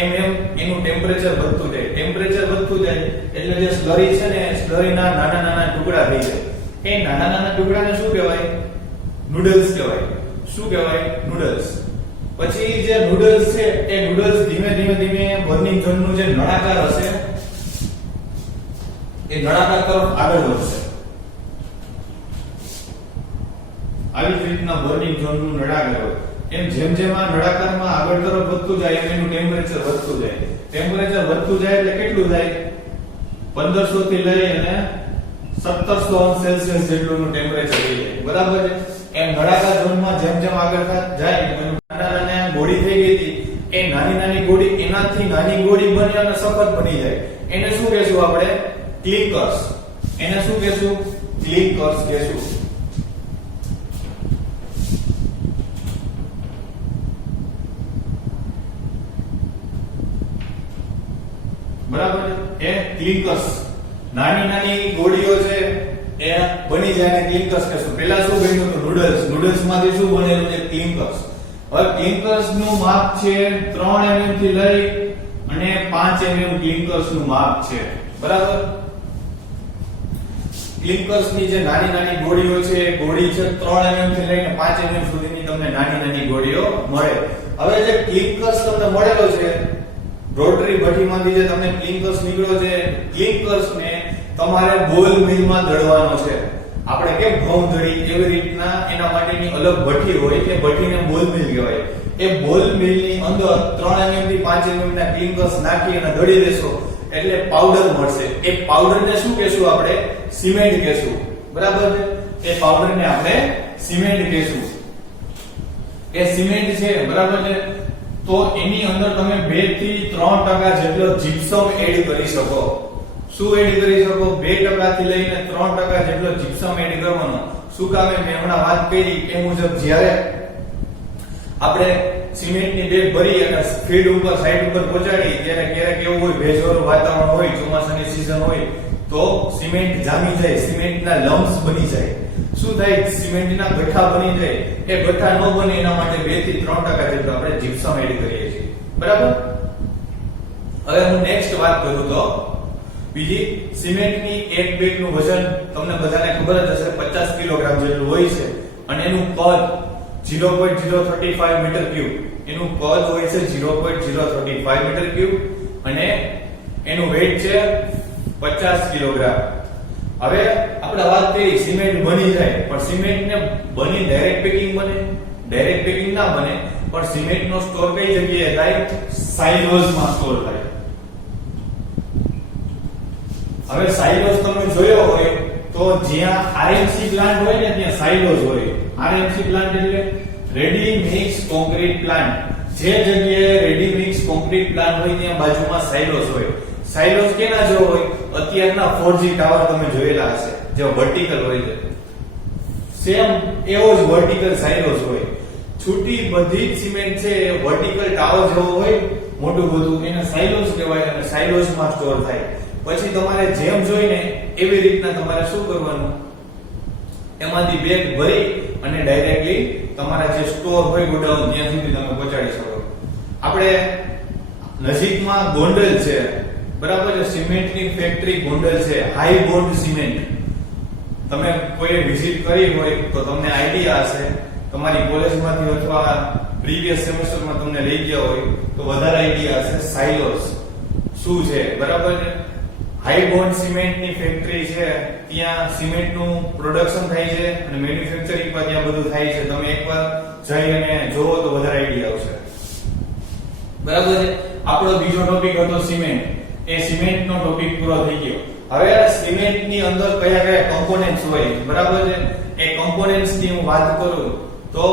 એમ એમ એનું ટેમ્પરેચર વધતું જાય. ટેમ્પરેચર વધતું જાય એટલે જે સ્લરી છે ને સ્લરીના નાના નાના ટુકડા થઈ જાય. એ નાના નાના ટુકડાને શું કહેવાય? નૂડલ્સ કહેવાય. શું કહેવાય? નૂડલ્સ. પછી જે નૂડલ્સ છે એ નૂડલ્સ ધીમે ધીમે ધીમે બર્નિંગ ઝોનનું જે નળાકાર હશે એ નળાકાર તરફ આગળ વધશે. આવી જ રીતના બર્નિંગ ઝોનનું નળાકાર હોય. એમ જેમ જેમ આ નળાકારમાં આગળ તરફ વધતું જાય એમ એનું ટેમ્પરેચર વધતું જાય. ટેમ્પરેચર વધતું જાય એટલે કેટલું જાય? 1500 થી લઈ અને 1700 અંશ સેલ્સિયસ જેટલું ટેમ્પરેચર થઈ જાય. બરાબર છે. એમ નળાકાર ઝોનમાં જેમ જેમ આગળ જાય એનું નાના નાના ગોળી થઈ ગઈ હતી એ નાની નાની ગોળી એનાથી નાની ગોળી બની અને સખત બની જાય. એને શું કહેશું આપણે? ક્લિંકર્સ. એને શું કહેશું? ક્લિંકર્સ કહેશું. બરાબર છે. એ ક્લિંકર્સ નાની નાની ગોળીઓ છે એ બની જાય ને ક્લિંકર્સ કહેશું. પહેલા શું બન્યું હતું? નૂડલ્સ. નૂડલ્સ માંથી શું બનેલું છે? ક્લિંકર્સ. હવે ક્લિંકર્સ નું માપ છે 3 mm થી લઈ અને 5 mm ક્લિંકર્સ નું માપ છે. બરાબર. ક્લિંકર્સ ની જે નાની નાની ગોળીઓ છે એ ગોળી છે 3 mm થી લઈને 5 mm સુધીની તમને નાની નાની ગોળીઓ મળે. હવે જે ક્લિંકર્સ તમને મળેલો છે રોટરી ભઠ્ઠીમાંથી જે તમને ક્લિંકર્સ નીકળ્યો છે, ક્લિંકર્સ ને તમારે બોલ મિલમાં દળવાનો છે. આપણે કેમ ઘઉં દળી એવી રીતના એના માટેની અલગ ભઠ્ઠી હોય કે ભઠ્ઠીને બોલ મિલ કહેવાય. એ બોલ મિલની અંદર 3 mm થી 5 mm ના ક્લિંકર્સ નાખી અને દળી દેશો એટલે પાવડર મળશે. એ પાવડરને શું કહેશું આપણે? સિમેન્ટ કહેશું. બરાબર છે. એ પાવડરને આપણે સિમેન્ટ કહેશું. એ સિમેન્ટ છે. બરાબર છે. તો એની અંદર તમે 2 થી 3% જેટલો જીપ્સમ એડ કરી શકો. શું એડ કરી શકો? 2% થી લઈને 3% જેટલો જીપ્સમ એડ કરવાનો. શું કામે? મેં હમણાં વાત કરી એ મુજબ જ્યારે આપણે સિમેન્ટની બેગ ભરી અને ફીલ્ડ ઉપર સાઈડ ઉપર પહોંચાડી ત્યારે ક્યારેક એવું હોય ભેજવાળું વાતાવરણ હોય, ચોમાસાની સીઝન હોય તો સિમેન્ટ જામી જાય, સિમેન્ટના લમ્સ બની જાય. શું થાય? સિમેન્ટના ગઠ્ઠા બની જાય. એ ગઠ્ઠા ન બને એના માટે 2 થી 3% જેટલું આપણે જીપ્સમ એડ કરીએ છીએ. બરાબર? હવે હું નેક્સ્ટ વાત કરું તો બીજી, સિમેન્ટની એક બેગનું વજન તમને બધાને ખબર જ હશે 50 કિલોગ્રામ જેટલું હોય છે અને એનું કદ 0.035 મીટર ક્યુબ. એનું કદ હોય છે 0.035 મીટર ક્યુબ અને એનું વેઇટ છે 50 કિલોગ્રામ. હવે આપણે વાત કરી સિમેન્ટ બની જાય, પણ સિમેન્ટને બની ડાયરેક્ટ પેકિંગ બને? ડાયરેક્ટ પેકિંગ ના બને, પણ સિમેન્ટનો સ્ટોર કઈ જગ્યાએ થાય? સાયલોઝમાં સ્ટોર થાય. હવે સાયલોઝ તમે જોયો હોય તો જ્યાં આરએમસી પ્લાન્ટ હોય ને ત્યાં સાયલોઝ હોય. આરએમસી પ્લાન્ટ એટલે રેડી મિક્સ કોન્ક્રીટ પ્લાન્ટ. જે જગ્યાએ રેડી મિક્સ કોન્ક્રીટ પ્લાન્ટ હોય ત્યાં બાજુમાં સાયલોઝ હોય. સાયલોઝ કેના જેવો હોય? અત્યારના 4G ટાવર તમે જોયેલા હશે, જે વર્ટિકલ હોય છે. સેમ એવો જ વર્ટિકલ સાયલોઝ હોય. છૂટી બધી જ સિમેન્ટ છે એ વર્ટિકલ ટાવર જેવો હોય, મોટું બધું, એને સાયલોઝ કહેવાય અને સાયલોઝમાં સ્ટોર થાય. પછી તમારે જેમ જોઈને એવી રીતના તમારે શું કરવાનું? એમાંથી બેગ ભરી અને ડાયરેક્ટલી તમારા જે સ્ટોર હોય ગોડાઉન ત્યાં સુધી તમે પહોંચાડી શકો. આપણે નજીકમાં ગોંડલ છે, બરાબર છે, સિમેન્ટની ફેક્ટરી ગોંડલ છે, હાઈ બોન્ડ સિમેન્ટ. તમે કોઈ વિઝિટ કરી હોય તો તમને આઈડિયા હશે, તમારી કોલેજમાંથી અથવા પ્રીવિયસ સેમેસ્ટરમાં તમને લઈ ગયા હોય તો વધારે આઈડિયા હશે સાયલોઝ શું છે. બરાબર છે? હાઈ બોન્ડ સિમેન્ટની ફેક્ટરી છે, ત્યાં સિમેન્ટનું પ્રોડક્શન થાય છે અને મેન્યુફેક્ચરિંગ પણ ત્યાં બધું થાય છે. તમે એકવાર જઈ અને જોવો તો વધારે આઈડિયા આવશે. બરાબર છે? આપણો બીજો ટોપિક હતો સિમેન્ટ. એ સિમેન્ટનો ટોપિક પૂરો થઈ ગયો. હવે સિમેન્ટની અંદર કયા કયા કમ્પોનેન્ટ્સ હોય? બરાબર છે? એ કમ્પોનેન્ટ્સ ની હું વાત કરું તો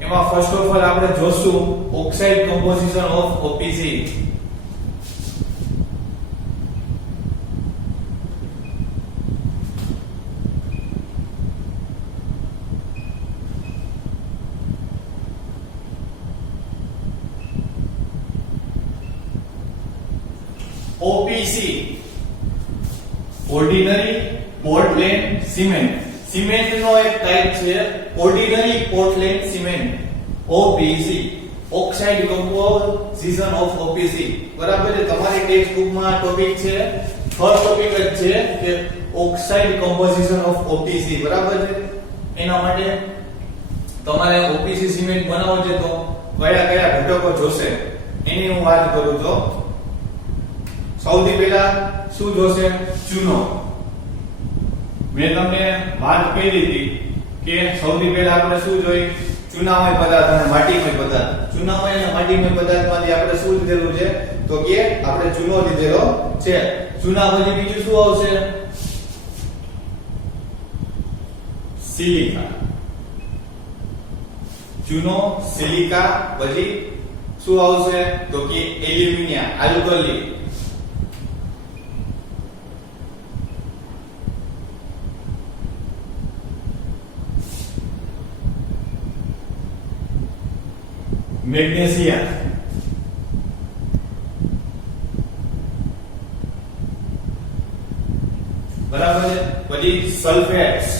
એમાં ફર્સ્ટ ઓફ ઓલ આપણે જોશું oxide composition of OPC. OPC ordinary Portland cement. સિમેન્ટનો એક ટાઈપ છે ordinary Portland cement, OPC, oxide composition of OPC. બરાબર છે? તમારી ટેક્સ્ટ બુકમાં ટોપિક છે, ફર્સ્ટ ટોપિક જ છે કે ઓક્સાઇડ કમ્પોઝિશન ઓફ OPC. બરાબર છે? એના માટે તમારે OPC સિમેન્ટ બનાવવો છે તો કયા કયા ઘટકો જોશે એની હું વાત કરું તો સૌથી પહેલા શું જોશે? ચૂનો. મેં તમને વાત કરી હતી કે સૌથી પહેલા આપણે શું જોઈ? ચૂનામય પદાર્થ અને માટીમય પદાર્થ. ચૂનામય અને માટીમય પદાર્થમાંથી આપણે શું લીધેલું છે? તો કે આપણે ચૂનો લીધેલો છે. ચૂના પછી બીજું શું આવશે? સિલિકા. ચૂનો, સિલિકા, પછી શું આવશે? તો કે એલ્યુમિનિયમ, આલ્કલી. મેગ્નેશિયમ. બરાબર છે? પછી સલ્ફેટ્સ.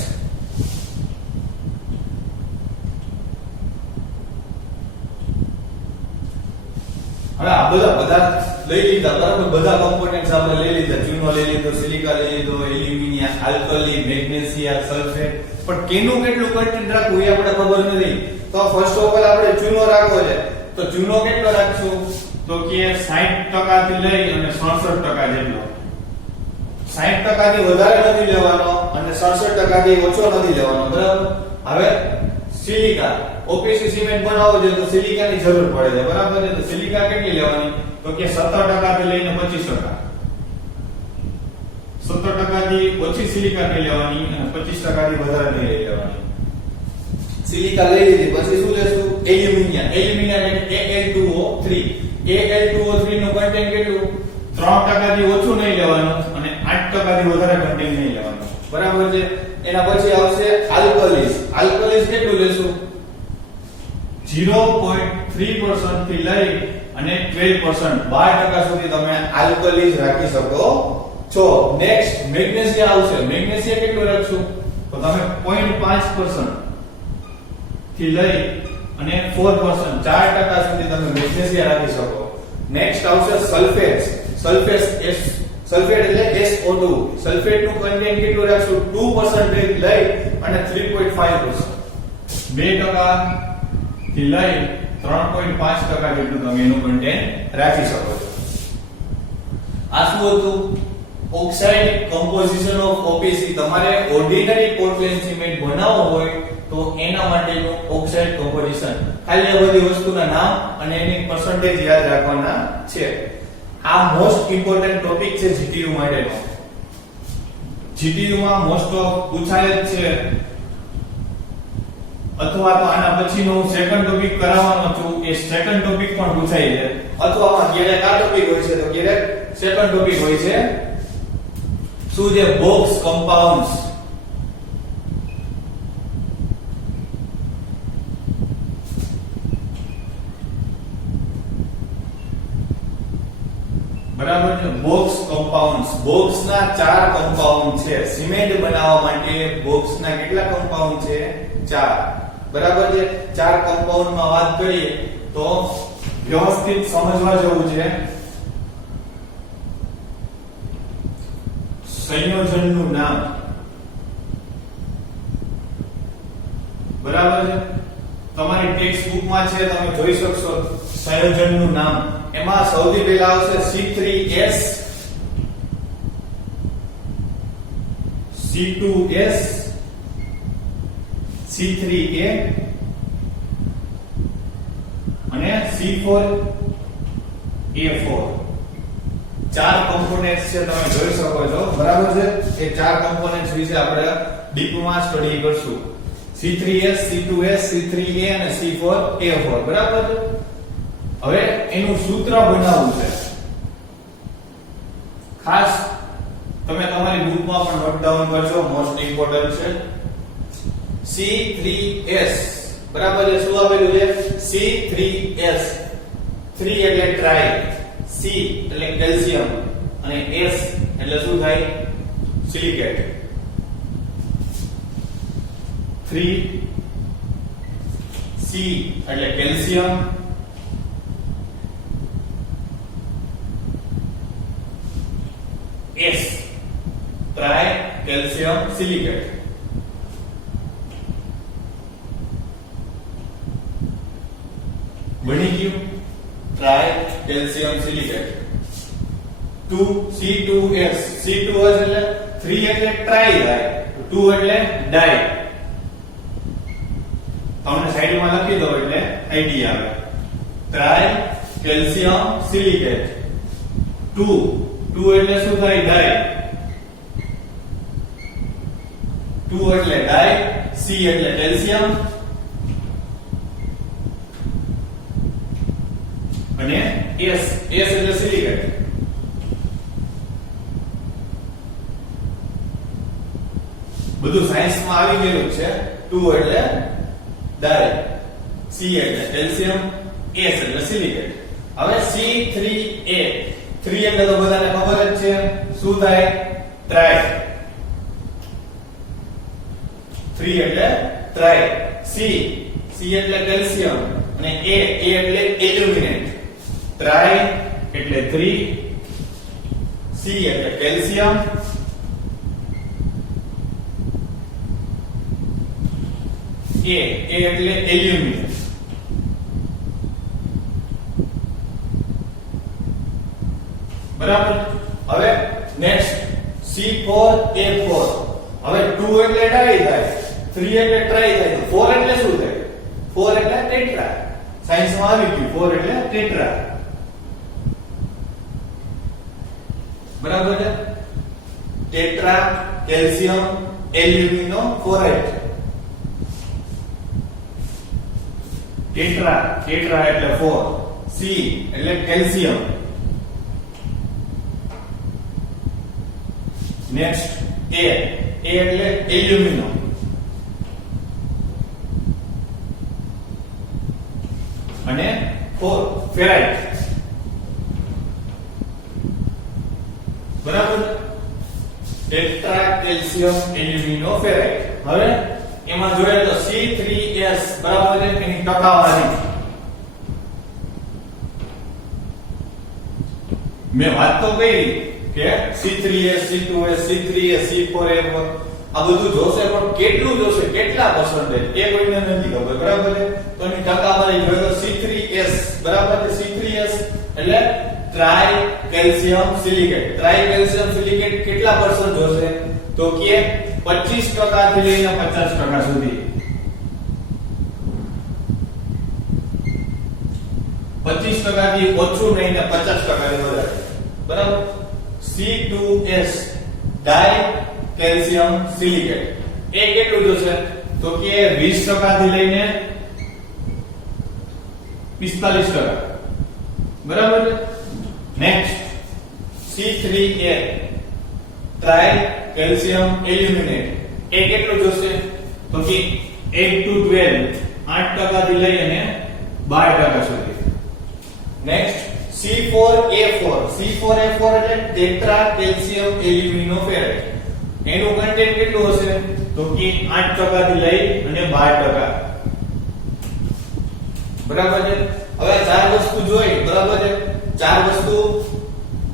હવે આ બધા પદાર્થ લઈ લીધા, બરાબર? બધા કોમ્પોનેન્ટ્સ આપણે લઈ લીધા. ચૂનો લઈ લીધો, સિલિકા લઈ લીધો, એલ્યુમિનિયમ, આલ્કલી, મેગ્નેશિયમ, સલ્ફેટ. પણ કેનું કેટલું કન્ટેન્ટ રાખવું એ આપણે ખબર નથી. તો ફર્સ્ટ ઓફ ઓલ આપણે ચૂનો રાખવો છે. તો ચૂનો કેટલો રાખશું? તો કે 60% થી લઈ અને 67% જેટલો. 60% થી વધારે નથી લેવાનો અને 67% થી ઓછો નથી લેવાનો. બરાબર? હવે સિલિકા, OPC સિમેન્ટ બનાવવો છે તો સિલિકાની જરૂર પડે છે. બરાબર છે? તો સિલિકા કેટલી લેવાની? તો કે 17% થી લઈને 25%. 17% થી ઓછી સિલિકા નહીં લેવાની અને 25% થી વધારે નહીં લેવાની. સિલિકા લઈ લીધી, પછી શું લેશું? એલ્યુમિનિયમ. એલ્યુમિનિયમ એટલે Al2O3. Al2O3 નું કન્ટેન્ટ કેટલું? 3% થી ઓછું નહીં લેવાનું અને 8% થી વધારે કન્ટેન્ટ નહીં લેવાનું. બરાબર છે? એના પછી આવશે આલ્કલીસ. આલ્કલીસ કેટલું લેશું? 0.3% થી લઈ અને 12%, 12% સુધી તમે આલ્કલીસ રાખી શકો છો નેક્સ્ટ મેગ્નેશિયા આવશે મેગ્નેશિયા કેટલું રાખશું તો તમે 0.5% થી લઈ અને 4% 4% સુધી તમે મેગ્નેશિયા રાખી શકો નેક્સ્ટ આવશે સલ્ફેટ સલ્ફેટ એટલે SO2 સલ્ફેટ નું કન્ટેન્ટ કેટલું રાખશું 2% લઈ અને 3.5% 2% થી લઈ 3.5% જેટલું તમે એનું કન્ટેન્ટ રાખી શકો છો આ શું હતું ઓક્સાઇડ કમ્પોઝિશન ઓફ OPC તમારે ઓર્ડિનરી પોર્ટલેન્ડ સિમેન્ટ બનાવવો હોય તો એના માટેનું ઓક્સાઇડ કમ્પોઝિશન ખાલી આ બધી વસ્તુના નામ અને એની પર્સન્ટેજ યાદ રાખવાના છે આ મોસ્ટ ઇમ્પોર્ટન્ટ ટોપિક છે GTU માટેનો GTU માં મોસ્ટ ઓફ પૂછાય જ છે અથવા તો આના પછીનો સેકન્ડ ટોપિક કરાવવાનો છું એ સેકન્ડ ટોપિક પણ પૂછાય છે અથવા આમાં ક્યારેક આ ટોપિક હોય છે તો ક્યારેક સેકન્ડ ટોપિક હોય છે શું છે બોક્સ કમ્પાઉન્ડ્સ બરાબર છે બોક્સ કમ્પાઉન્ડ્સ બોક્સ ના 4 કમ્પાઉન્ડ છે સિમેન્ટ બનાવવા માટે બોક્સ ના કેટલા કમ્પાઉન્ડ છે 4 બરાબર છે 4 કમ્પાઉન્ડ માં વાત કરીએ તો વ્યવસ્થિત સમજવા જેવું છે સંયોજનનું નામ બરાબર છે તમારી ટેક્સ્ટ બુક માં છે તમે જોઈ શકશો સંયોજનનું નામ એમાં સૌથી પહેલા આવશે C3S C2S C3A અને C4A4 ચાર કોમ્પોનેન્ટ્સ છે તમે જોઈ શકો છો બરાબર છે એ ચાર કોમ્પોનેન્ટ્સ વિશે આપણે ડીપમાં સ્ટડી કરશું C3S C2S C3A અને C4A4 બરાબર છે હવે એનું સૂત્ર બનાવવું છે ખાસ તમે તમારી બુકમાં પણ નોટ ડાઉન કરજો મોસ્ટ ઇમ્પોર્ટન્ટ છે C3S બરાબર છે શું આપેલું છે C3S 3 એટલે ટ્રાય C એટલે કેલ્શિયમ અને S એટલે શું થાય સિલિકેટ 3 C એટલે calcium S try calcium silicate બની ગયું try calcium silicate 2 C2S C2S એટલે 3 એટલે ટ્રાય થાય 2 એટલે ડાય તમને સાઈડમાં લખી દો એટલે આઈડિયા આવે ટ્રાય કેલ્શિયમ સિલિકેટ 2 એટલે શું થાય ડાય 2 એટલે ડાય C એટલે કેલ્શિયમ અને S એટલે સિલિકેટ બધું સાયન્સમાં આવી ગયેલું છે 2 એટલે ડાય C એટલે કેલ્શિયમ S એટલે સિલિકેટ હવે C3A 3 એટલે તો બધાને ખબર જ છે શું થાય ટ્રાય 3 એટલે ટ્રાય C એટલે કેલ્શિયમ અને A એટલે એલ્યુમિનેટ ટ્રાય એટલે 3 C એટલે કેલ્શિયમ A એટલે એલ્યુમિનેટ બરાબર હવે નેક્સ્ટ C4A4 હવે 2 એટલે ડાય થાય 3 એટલે ટ્રાય થાય 4 એટલે શું થાય 4 એટલે ટેટ્રા સાયન્સમાં આવી ગયું 4 એટલે ટેટ્રા બરાબર છે ટેટ્રા કેલ્શિયમ એલ્યુમિનો ફોરેટ ટેટ્રા એટલે 4 C એટલે કેલ્શિયમ નેક્સ્ટ A એટલે એલ્યુમિનો અને 4 ફેરાઇટ બરાબર ટેટ્રા કેલ્શિયમ એલ્યુમિનોફેરેટ. હવે એમાં જોઈએ તો C3S બરાબર છે એની ટકાવારી. મેં વાત તો કરી કે C3S C2S C3S C4S આ બધું જોશે પણ કેટલું જોશે, કેટલા પર્સન્ટેજ એ કોઈને નથી ખબર. બરાબર છે. તો એની ટકાવારી જોઈએ તો C3S બરાબર છે. C3S એટલે try calcium silicate. Try calcium silicate કેટલા પર્સન્ટ જોશે તો કે 25% થી લઈને 50% સુધી. 25% થી ઓછું નહીં ને 50% થી વધારે. બરાબર. C2S ડાઈ કેલ્શિયમ સિલિકેટ એ કેટલું જોશે તો કે 20% થી લઈને 45%. બરાબર. Next C3A tricalcium aluminate એ કેટલું જોશે તો કે 8 to 12 8% થી લઈને 12% સુધી. નેક્સ્ટ C4A4 C4A4 એટલે ટેટ્રા કેલ્શિયમ એલ્યુમિનોફેરેટ એનું કન્ટેન્ટ કેટલું હશે તો કે 8% થી લઈ અને 12%. બરાબર છે. હવે ચાર વસ્તુ જોઈ. બરાબર છે. ચાર વસ્તુ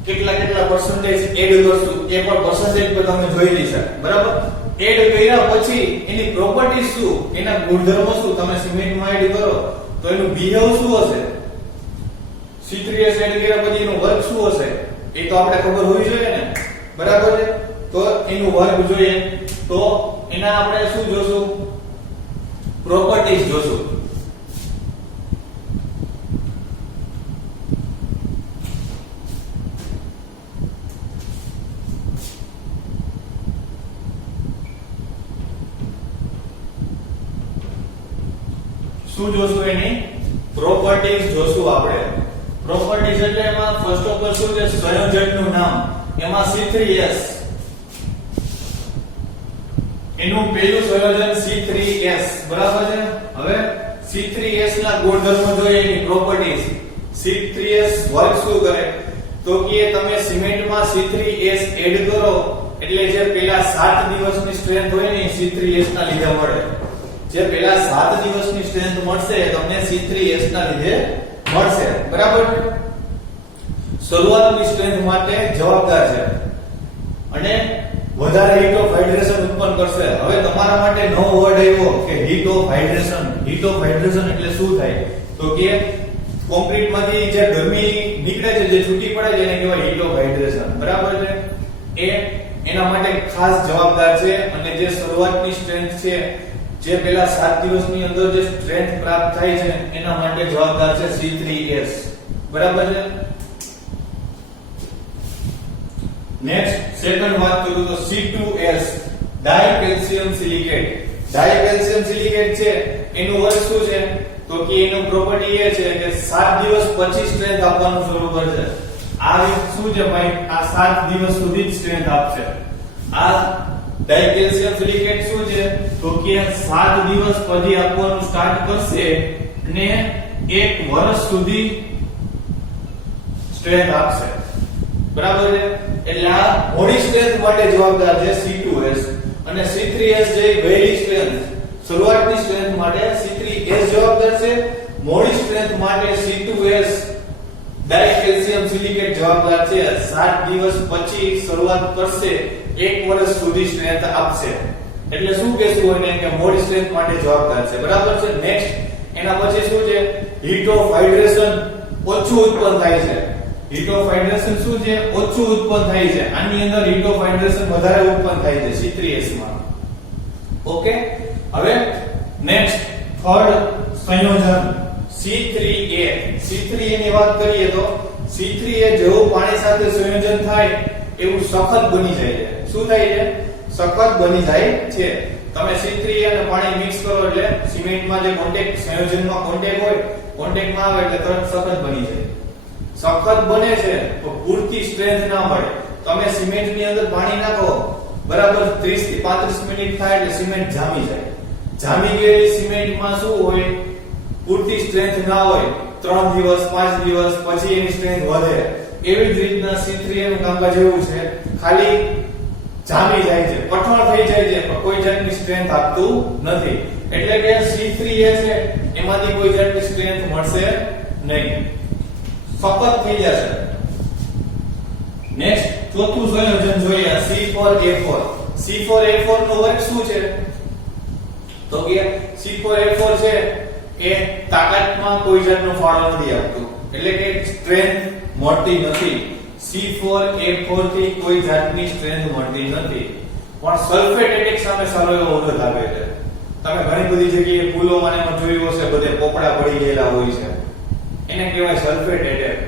કેટલા પર્સન્ટેજ એડ કરશું એ પણ પર્સન્ટેજ પર તમે જોઈ લેશો. બરાબર. એડ કર્યા પછી એની પ્રોપર્ટી શું, એના ગુણધર્મો શું, તમે સિમેન્ટમાં એડ કરો તો એનું બિહેવ શું હશે, C3S એડ કર્યા પછી એનું વર્ક શું હશે એ તો આપણે ખબર હોવી જોઈએ ને. બરાબર છે. તો એનું વર્ક જોઈએ તો એના આપણે શું જોશું, પ્રોપર્ટીઝ જોશું. શું જોશું એની પ્રોપર્ટીઝ જોશું આપણે. પ્રોપર્ટીઝ એટલે એમાં ફર્સ્ટ ઓફ ઓલ શું છે સંયોજકનું નામ. એમાં C3S એનું પહેલું સંયોજન C3S. બરાબર છે. હવે C3S ના ગુણધર્મો જોઈએ, એની પ્રોપર્ટીઝ. C3S વર્ક શું કરે તો કે તમે સિમેન્ટમાં C3S એડ કરો એટલે જે પેલા 7 દિવસની સ્ટ્રેન્થ હોય ને C3S ના લીધે મળે. જે પેલા 7 દિવસની સ્ટ્રેન્થ મળશે તમને C3S ના લીધે મળશે. બરાબર. શરૂઆતની સ્ટ્રેન્થ માટે જવાબદાર છે અને વધારે હીટ ઓફ હાઇડ્રેશન ઉત્પન્ન કરશે. હવે તમારા માટે નવો વર્ડ આવ્યો કે heat of hydration. Heat of hydration એટલે શું થાય તો કે કોન્ક્રીટમાંથી જે ગરમી નીકળે છે, જે છૂટી પડે છે એને કહેવાય હીટ ઓફ હાઇડ્રેશન. બરાબર છે. એ એના માટે ખાસ જવાબદાર છે અને જે શરૂઆતની સ્ટ્રેન્થ છે, જે પેલા 7 દિવસની અંદર જે સ્ટ્રેન્થ પ્રાપ્ત થાય છે એના માટે જવાબદાર છે C3S. બરાબર છે. નેક્સ્ટ સેકન્ડ વાત કરું તો C2S ડાઈ કેલ્શિયમ સિલિકેટ. ડાઈ કેલ્શિયમ સિલિકેટ છે એનું વર્ક શું છે તો કે એનું પ્રોપર્ટી એ છે કે 7 દિવસ પછી સ્ટ્રેન્થ આપવાનું શરૂ કરશે. આ શું છે ભાઈ, આ 7 દિવસ સુધી સ્ટ્રેન્થ આપશે. આ ડાઈ કેલ્શિયમ સિલિકેટ શું છે તો કે 7 દિવસ પછી આપવાનું સ્ટાર્ટ કરશે અને 1 વર્ષ સુધી સ્ટ્રેન્થ આપશે. બરાબર છે. એટલે આ મોડી સ્ટ્રેન્થ માટે જવાબદાર છે C2S અને C3S જે વહેલી સ્ટ્રેન્થ શરૂઆતની સ્ટ્રેન્થ માટે C3S જવાબદાર છે. મોડી સ્ટ્રેન્થ માટે C2S ડાઈ કેલ્શિયમ સિલિકેટ જવાબદાર છે. 7 દિવસ પછી શરૂઆત કરશે, 1 વર્ષ સુધી સ્ટ્રેન્થ આપશે. એટલે શું કહેશું એને કે મોડી સ્ટ્રેન્થ માટે જવાબદાર છે. બરાબર છે. નેક્સ્ટ એના પછી શું છે, હીટ ઓફ હાઇડ્રેશન ઓછું ઉત્પન્ન થાય છે. હીટ ઓફ હાઇડ્રેશન શું છે, ઓછું ઉત્પન્ન થાય છે. આની અંદર હીટ ઓફ હાઇડ્રેશન વધારે ઉત્પન્ન થાય છે C3S માં. ઓકે. હવે નેક્સ્ટ થર્ડ સંયોજન C3A. C3A ની વાત કરીએ તો C3A જેવું પાણી સાથે સંયોજન થાય એવું સખત બની જાય છે. શું થાય છે, સખત બની જાય છે. તમે C3A અને પાણી મિક્સ કરો એટલે સિમેન્ટમાં જે કોન્ટેક્ટ સંયોજનમાં કોન્ટેક્ટ હોય, કોન્ટેક્ટમાં આવે એટલે તરત સખત બની જાય. સખત બને છે તો પૂરતી સ્ટ્રેન્થ ના મળે. તમે સિમેન્ટની અંદર પાણી નાખો, બરાબર 30 થી 35 મિનિટ થાય એટલે સિમેન્ટ જામી જાય. જામી ગયેલી સિમેન્ટમાં શું હોય, પૂરતી સ્ટ્રેન્થ ના હોય. 3 દિવસ 5 દિવસ પછી એની સ્ટ્રેન્થ વધે. એવી જ રીતના C3A નું કામકાજ એવું છે. ખાલી જામી જાય છે, કઠણ થઈ જાય છે, પણ કોઈ જાતની સ્ટ્રેન્થ આપતું નથી. એટલે કે C3A છે એમાંથી કોઈ જાતની સ્ટ્રેન્થ મળશે નહીં, સખત થઈ જશે. નેક્સ્ટ ચોથું સંયોજન જોઈએ C4A4. C4A4 નો વર્ક શું છે? તો કે C4A4 છે એ તાકાતમાં કોઈ જાતનો ફાળો નથી આપતું, એટલે કે સ્ટ્રેન્થ મળતી નથી. C4A4 થી કોઈ જાતની સ્ટ્રેન્થ મળતી નથી, પણ સલ્ફેટ એટેક સામે સારો એવો વિરોધ આપે છે. તમે ઘણી બધી જગ્યાએ પુલોમાં ને એમાં જોયું હશે, બધે પોપડા પડી ગયેલા હોય છે, એને કહેવાય સલ્ફેટ એટેક.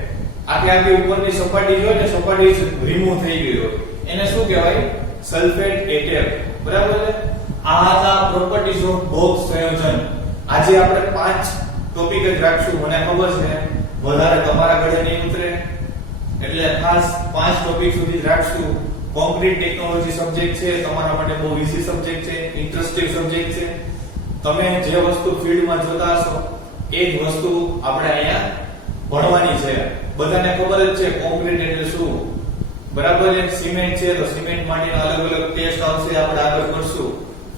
આખી ઉપરની સપાટી જોઈએ ને, સપાટી રિમૂવ થઈ ગઈ હોય, એને શું કહેવાય? Sulphate attack. બરાબર છે? આ હતા પ્રોપર્ટીઝ ઓફ બોક્સ સંયોજન. આજે આપણે 5 ટોપિક જ રાખશું. મને ખબર છે વધારે તમારા ગળે નહીં ઉતરે, એટલે ખાસ 5 ટોપિક સુધી જ રાખશું. કોન્ક્રીટ ટેકનોલોજી સબ્જેક્ટ છે, તમારા માટે બહુ ઈઝી સબ્જેક્ટ છે, ઇન્ટરેસ્ટિંગ સબ્જેક્ટ છે. તમે જે વસ્તુ ફિલ્ડમાં જોતા હશો એ જ વસ્તુ આપણે અહીંયા ભણવાની છે. બધાને ખબર જ છે કોન્ક્રીટ એટલે શું. બરાબર છે? સિમેન્ટ છે તો સિમેન્ટ માટેના અલગ અલગ ટેસ્ટ આવશે, આપણે આગળ કરશું.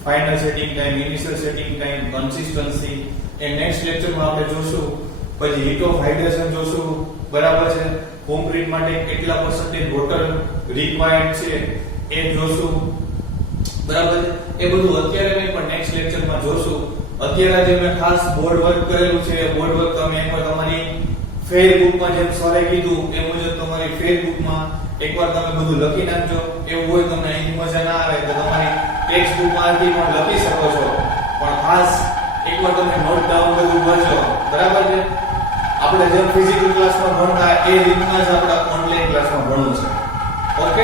Final setting time, initial setting time, consistency એ નેક્સ્ટ લેક્ચરમાં આપણે જોશું. પછી હીટ ઓફ હાઇડ્રેશન જોશું. બરાબર છે? કોન્ક્રીટ માટે કેટલા % વોટર રિક્વાયર્ડ છે એ જોશું. બરાબર છે? એ બધું અત્યારે નહીં પણ નેક્સ્ટ લેક્ચરમાં જોશું. અત્યારે જે મેં ખાસ બોર્ડ વર્ક કરેલું છે, બોર્ડ વર્ક તમે એકવાર તમારી ફેરબુકમાં જેમ સરે કીધું એ મુજબ તમારી ફેરબુકમાં એકવાર તમે બધું લખી નાખજો. એવું હોય તમને અહીં મજા ના આવે તો તમારી ટેક્સ્ટ બુકમાંથી પણ લખી શકો છો, પણ ખાસ એકવાર તમે નોટ ડાઉન બધું કરજો. બરાબર છે? આપણે જેમ ફિઝિકલ ક્લાસમાં ભણતા એ રીતના જ આપણે ઓનલાઈન ક્લાસમાં ભણવું છે. ઓકે?